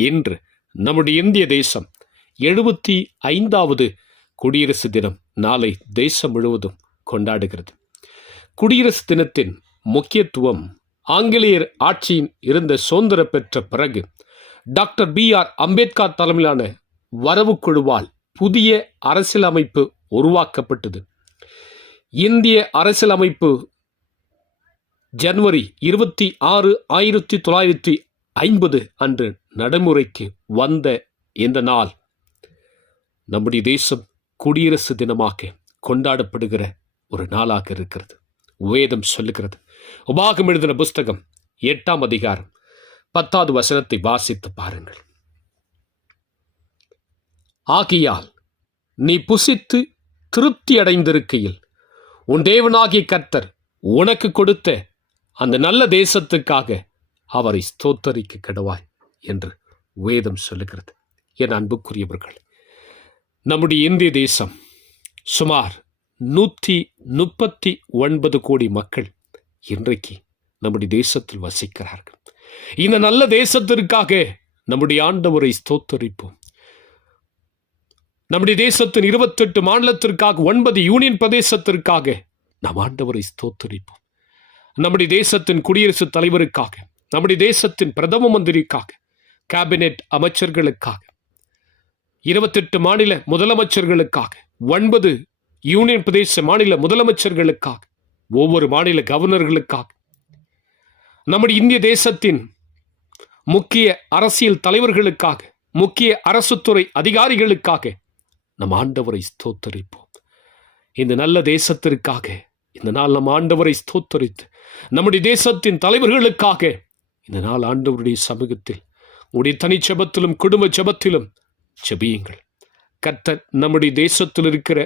இன்று நம்முடைய இந்திய தேசம் எழுபத்தி ஐந்தாவது குடியரசு தினம் நாளை தேசம் முழுவதும் கொண்டாடுகிறது. குடியரசு தினத்தின் முக்கியத்துவம் ஆங்கிலேயர் ஆட்சியின் இருந்த சுதந்திர பெற்ற பிறகு டாக்டர் பி ஆர் அம்பேத்கர் தலைமையிலான வரவு குழுவால் புதிய அரசியலமைப்பு உருவாக்கப்பட்டது. இந்திய அரசியலமைப்பு ஜனவரி இருபத்தி ஆறு ஆயிரத்தி தொள்ளாயிரத்தி ஐம்பது அன்று நடைமுறைக்கு வந்த இந்த நாள் நம்முடைய தேசம் குடியரசு தினமாக கொண்டாடப்படுகிற ஒரு நாளாக இருக்கிறது. வேதம் சொல்லுகிறது. உபாகம் எழுதின புஸ்தகம் எட்டாம் அதிகாரம் பத்தாவது வசனத்தை வாசித்து பாருங்கள். ஆகியால் நீ புசித்து திருப்தி அடைந்திருக்கையில் உன் தேவனாகிய கர்த்தர் உனக்கு கொடுத்த அந்த நல்ல தேசத்துக்காக அவரை ஸ்தோத்தரிக்க கெடுவாய் என்று வேதம் சொல்லுகிறது. என் அன்புக்குரியவர்கள் நம்முடைய இந்திய தேசம் சுமார் நூற்றி முப்பத்தி ஒன்பது கோடி மக்கள் இன்றைக்கு நம்முடைய தேசத்தில் வசிக்கிறார்கள். இந்த நல்ல தேசத்திற்காக நம்முடைய ஆண்டவரை ஸ்தோத்தரிப்போம். நம்முடைய தேசத்தின் இருபத்தெட்டு மாநிலத்திற்காக ஒன்பது யூனியன் பிரதேசத்திற்காக நாம் ஆண்டவரை ஸ்தோத்தரிப்போம். நம்முடைய தேசத்தின் குடியரசுத் தலைவருக்காக நம்முடைய தேசத்தின் பிரதம மந்திரிக்காக கேபினெட் அமைச்சர்களுக்காக இருபத்தெட்டு மாநில முதலமைச்சர்களுக்காக ஒன்பது யூனியன் பிரதேச மாநில முதலமைச்சர்களுக்காக ஒவ்வொரு மாநில கவர்னர்களுக்காக நம்முடைய இந்திய தேசத்தின் முக்கிய அரசியல் தலைவர்களுக்காக முக்கிய அரசுத்துறை அதிகாரிகளுக்காக நம் ஆண்டவரை ஸ்தோத்தரிப்போம். இந்த நல்ல தேசத்திற்காக இந்த நாள் நம் ஆண்டவரை ஸ்தோத்தரித்து நம்முடைய தேசத்தின் தலைவர்களுக்காக இந்த நாள் ஆண்டவருடைய சமூகத்தில் உடைய தனிச்சபத்திலும் குடும்ப ஜபத்திலும் செபியுங்கள். கர்த்தர் நம்முடைய தேசத்தில் இருக்கிற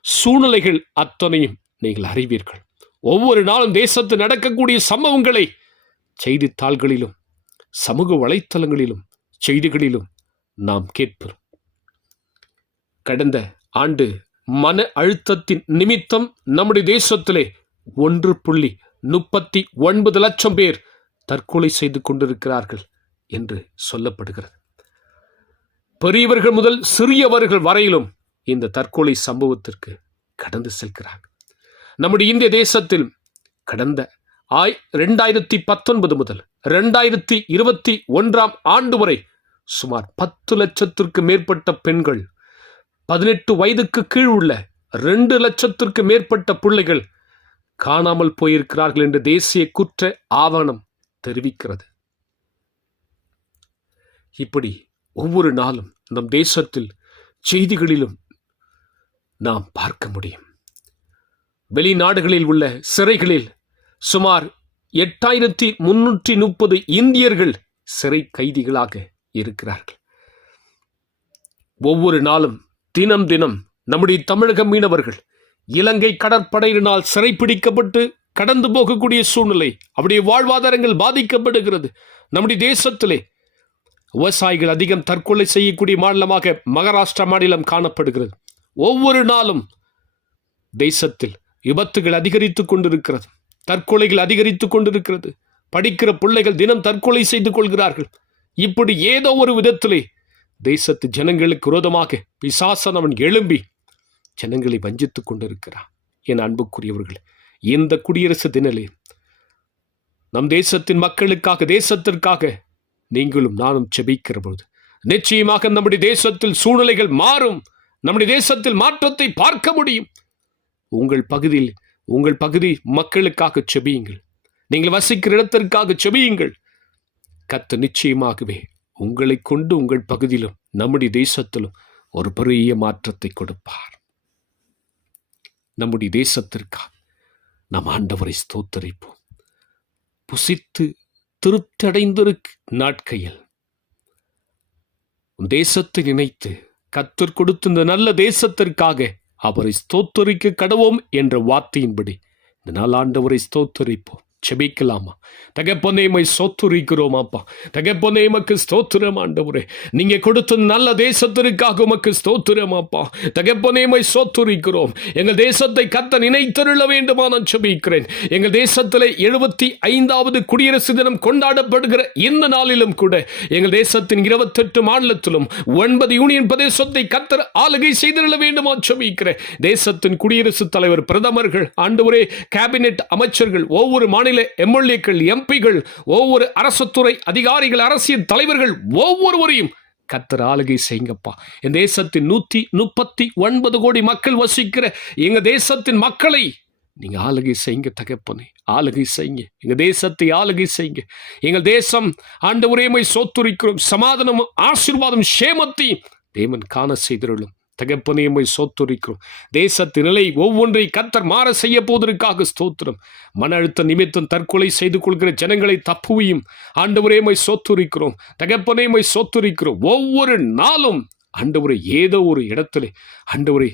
சூழ்நிலைகள் அத்தனையும் நீங்கள் அறிவீர்கள். ஒவ்வொரு நாளும் தேசத்தில் நடக்கக்கூடிய சம்பவங்களை செய்தித்தாள்களிலும் சமூக வலைத்தளங்களிலும் செய்திகளிலும் நாம் கேட்போம். கடந்த ஆண்டு மன அழுத்தத்தின் நிமித்தம் நம்முடைய தேசத்திலே ஒன்று புள்ளி முப்பத்தி ஒன்பது லட்சம் பேர் தற்கொலை செய்து கொண்டிருக்கிறார்கள் என்று சொல்லப்படுகிறது. பெரியவர்கள் முதல் சிறியவர்கள் வரையிலும் இந்த தற்கொலை சம்பவத்திற்கு கடந்து செல்கிறார்கள் நம்முடைய இந்திய தேசத்தில் கடந்த ஆய் ரெண்டாயிரத்தி பத்தொன்பது முதல் ரெண்டாயிரத்தி இருபத்தி ஒன்றாம் ஆண்டு வரை சுமார் பத்து லட்சத்திற்கு மேற்பட்ட பெண்கள் பதினெட்டு வயதுக்கு கீழ் உள்ள ரெண்டு லட்சத்திற்கு மேற்பட்ட பிள்ளைகள் காணாமல் போயிருக்கிறார்கள் என்று தேசிய குற்ற ஆவணம் தெரிவிக்கிறது. இப்படி ஒவ்வொரு நாளும் நம் தேசத்தில் செய்திகளிலும் நாம் பார்க்க முடியும். வெளிநாடுகளில் உள்ள சிறைகளில் சுமார் எட்டாயிரத்தி முன்னூற்றி முப்பது இந்தியர்கள் சிறை கைதிகளாக இருக்கிறார்கள். ஒவ்வொரு நாளும் தினம் தினம் நம்முடைய தமிழக மீனவர்கள் இலங்கை கடற்படையினால் சிறைப்பிடிக்கப்பட்டு கடந்து போகக்கூடிய சூழ்நிலை அவருடைய வாழ்வாதாரங்கள் பாதிக்கப்படுகிறது. நம்முடைய தேசத்திலே விவசாயிகள் அதிகம் தற்கொலை செய்யக்கூடிய மாநிலமாக மகாராஷ்டிரா மாநிலம் காணப்படுகிறது. ஒவ்வொரு நாளும் தேசத்தில் விபத்துகள் அதிகரித்துக் கொண்டிருக்கிறது. தற்கொலைகள் அதிகரித்துக் கொண்டிருக்கிறது. படிக்கிற பிள்ளைகள் தினம் தற்கொலை செய்து கொள்கிறார்கள். இப்படி ஏதோ ஒரு விதத்திலே தேசத்து ஜனங்களுக்கு விரோதமாக பிசாசன் அவன் எழும்பி ஜனங்களை வஞ்சித்துக் கொண்டிருக்கிறான் என் அன்புக்குரியவர்கள் இந்த குடியரசு தினலே. நம் தேசத்தின் மக்களுக்காக தேசத்திற்காக நீங்களும் நானும் செபிக்கிற பொழுது நிச்சயமாக நம்முடைய தேசத்தில் சூழ்நிலைகள் மாறும். நம்முடைய தேசத்தில் மாற்றத்தை பார்க்க முடியும். உங்கள் பகுதியில் உங்கள் பகுதி மக்களுக்காக செபியுங்கள். நீங்கள் வசிக்கிற இடத்திற்காக செபியுங்கள். கத்து நிச்சயமாகவே உங்களை கொண்டு உங்கள் பகுதியிலும் நம்முடைய தேசத்திலும் ஒரு பெரிய மாற்றத்தை கொடுப்பார். நம்முடைய தேசத்திற்காக. நாம் ஆண்டவரை ஸ்தோத்தரிப்போம். புசித்து திருத்தடைந்திருக்கு நாட்கையில். உன் தேசத்தை நினைத்து கத்தர் கொடுத்த இந்த நல்ல தேசத்திற்காக அவரை ஸ்தோத்தரிக்க கடவோம் என்ற வார்த்தையின்படி இந்த நாள் ஆண்டவரை ஸ்தோத்தரிப்போம். செபிக்கலாமா? தகப்பனேமை சோத்துரிக்கிறோம் அப்பா. தகப்பனேமக்கு ஸ்தோத்திரம் ஆண்டவரே. நீங்கள் கொடுத்த நல்ல தேசத்திற்காக உமக்கு ஸ்தோத்திரம் அப்பா. தகப்பனேமை சோத்துரிக்கிறோம். எங்கள் தேசத்தை கத்த நினைத்தருள வேண்டுமா நான் செபிக்கிறேன். எங்கள் தேசத்தில் எழுபத்தி ஐந்தாவது குடியரசு தினம் கொண்டாடப்படுகிற இந்த நாளிலும் கூட எங்கள் தேசத்தின் இருபத்தெட்டு மாநிலத்திலும் ஒன்பது யூனியன் பிரதேசத்தை கத்தர் ஆளுகை செய்திருள வேண்டுமா செபிக்கிறேன். தேசத்தின் குடியரசுத் தலைவர் பிரதமர்கள் ஆண்டவரே கேபினெட் அமைச்சர்கள் ஒவ்வொரு மாநில எம்எல்ஏக்கள் எம்பிகள் ஒவ்வொரு அரசுத்துறை அதிகாரிகள் அரசியல் தலைவர்கள் ஒவ்வொருவரையும் கத்தர் ஆளுகை செய்யுங்கப்பா. என் தேசத்தின் நூற்றி முப்பத்தி ஒன்பது கோடி மக்கள் வசிக்கிற எங்கள் தேசத்தின் மக்களை நீங்கள் ஆளுகை செய்யுங்க தகப்பனே. ஆளுகை செய்யுங்க. எங்கள் தேசத்தை ஆளுகை செய்யுங்க. எங்கள் தேசம் ஆண்டு உரையமை சோத்துரிக்கிறோம். சமாதானமும் ஆசீர்வாதம் சேமத்தையும் தேவன் காண செய்திருளும். தகப்பனையுமை சோத்துரிக்கிறோம் தேசத்து நிலை ஒவ்வொன்றை கத்தர் மாற செய்ய போவதற்காக ஸ்தோத்திரம். மன அழுத்த நிமித்தம் தற்கொலை செய்து கொள்கிற ஜனங்களை தப்புவையும். ஆண்டவரேமை சோத்துரிக்கிறோம். தகப்பனையுமை சோத்துரிக்கிறோம். ஒவ்வொரு நாளும் ஆண்டவரை ஏதோ ஒரு இடத்துல ஆண்டவரை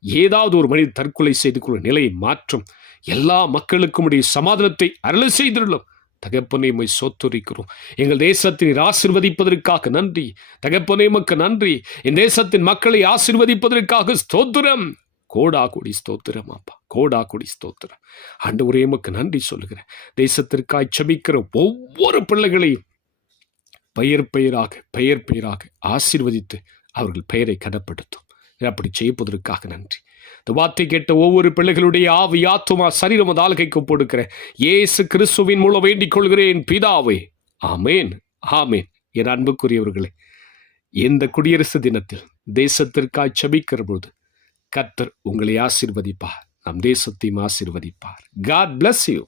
ஏதாவது ஒரு மனிதன் தற்கொலை செய்து கொள்ளும் நிலையை மாற்றும். எல்லா மக்களுக்கும் உடைய சமாதானத்தை அருள் செய்துள்ளோம் தகப்பனே உம்மை சோத்துரிக்கிறோம். எங்கள் தேசத்தை ஆசிர்வதிப்பதற்காக நன்றி. தகப்பனே மக்கு நன்றி. என் தேசத்தின் மக்களை ஆசிர்வதிப்பதற்காக ஸ்தோத்திரம். கோடா கொடி ஸ்தோத்திரம் அப்பா. கோடா கொடி ஸ்தோத்திரம். ஆண்டு ஒரே மக்கு நன்றி சொல்லுகிறேன். தேசத்திற்காய் செபிக்கிற ஒவ்வொரு பிள்ளைகளையும் பெயர் பெயராக பெயர் பெயராக ஆசீர்வதித்து அவர்கள் பெயரை கனப்படுத்தும். அப்படி செய்ப்பதற்காக நன்றி. இந்த வார்த்தை கேட்ட ஒவ்வொரு பிள்ளைகளுடைய ஆவி ஆத்துமா சரீரம் அந்த ஆளுகைக்கு போடுக்கிறேன். ஏசு கிறிஸ்துவின் மூலம் வேண்டிக் கொள்கிறேன் பிதாவே. ஆமேன். ஆமேன். என் அன்புக்குரியவர்களே இந்த குடியரசு தினத்தில் தேசத்திற்காய் செபிக்கிற போது கர்த்தர் உங்களை ஆசீர்வதிப்பார். நம் தேசத்தையும் ஆசீர்வதிப்பார். God bless you